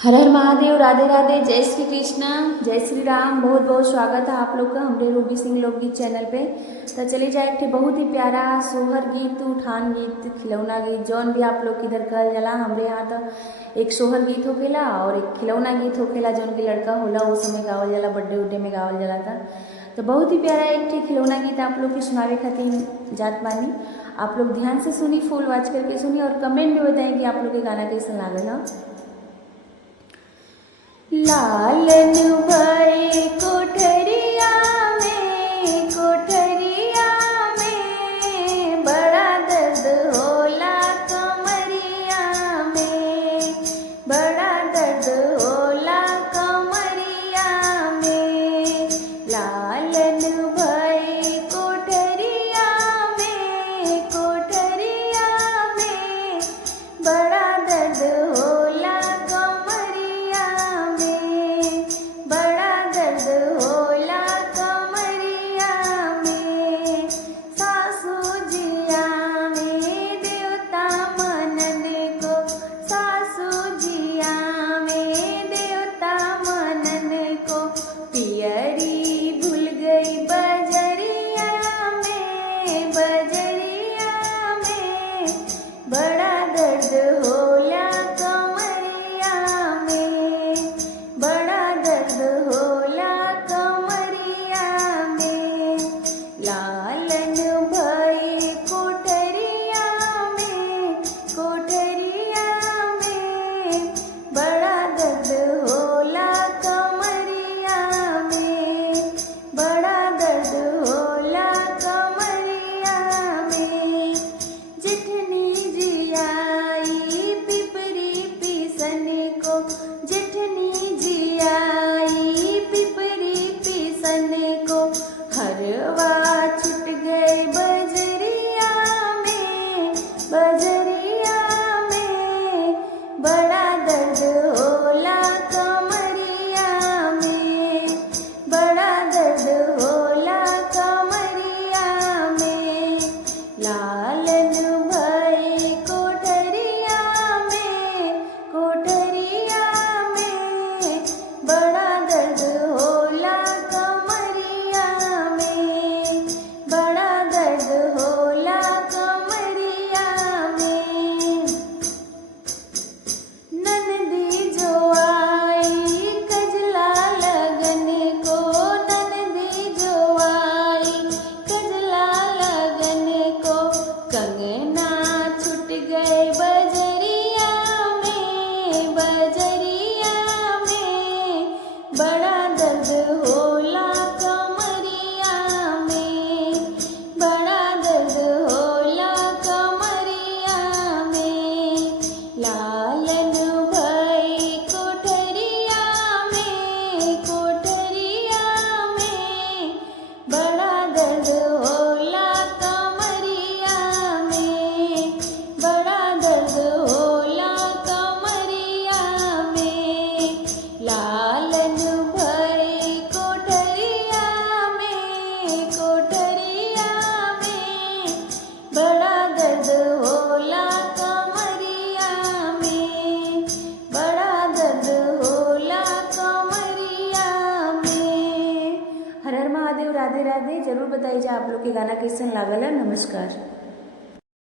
हर हर महादेव, राधे राधे, जय श्री कृष्णा, जय श्री राम। बहुत बहुत स्वागत है आप लोग का हमारे रूबी सिंह लोकगीत चैनल पे। तो चले जाए एक बहुत ही प्यारा सोहर गीत, उठान गीत, खिलौना गीत, जौन भी आप लोग किधर कहल जाला। हमरे यहाँ तो एक सोहर गीत होखेला और एक खिलौना गीत होखेला, जौन की लड़का होला उस समय गावल जाला, बर्थडे उड्डे में गावल जाला था। तो बहुत ही प्यारा एक खिलौना गीत आप लोग की सुनावे खातिर जात बानी। आप लोग ध्यान से सुनी, फुल वॉच करके सुनी और कमेंट में बताएं कि आप लोग के गाना कैसा लागल है। लालन भई कोठरिया में बड़ा दर्द होला कमरिया में, बड़ा दर्द होला कमरिया में। लालन भई कोठरिया में बड़ा दर्द होला कमरिया में, बड़ा दर्द होला कमरिया में। सासू जिया में देवता मनन को, सासू जिया में देवता मनन को, पियरी धुल गई बजरिया में, बजरिया में। बड़ा दर्द होला कमरिया में, बड़ा दर्द होला कमरिया में। लालन भई कोठरिया में बड़ा दर्द होला कमरिया में, बड़ा दर्द होला कमरिया में। जिठनी जियाई पिपरी पीसन को, जिठनी जियाई पिपरी पीसन को, हरवा छुट गए बजरिया में, बजरिया में। बड़ा दर्द होला कमरिया में, बड़ा दर्द होला कमरिया में। लालन भई कोठरिया में बड़ा दर्द होला कमरिया में, बड़ा दर्द होला कमरिया में। ननदी जो आई कजला लगन को, ननदी जो आई कजला लगन को, कंगना छूट गए बजरिया में, बजरिया में। बड़ा दर्द होला कमरिया में, बड़ा दर्द होला कमरिया में। लालन भई कोठरिया में बड़ा दर्द होला कमरिया में, बड़ा दर्द होला कमरिया में। लालन भई कोठरिया में बड़ा दर्द होला कमरिया में, बड़ा दर्द होला कमरिया में। हर हर महादेव, राधे राधे। जरूर बताइए आप लोग के गाना कैसन लागल है। नमस्कार।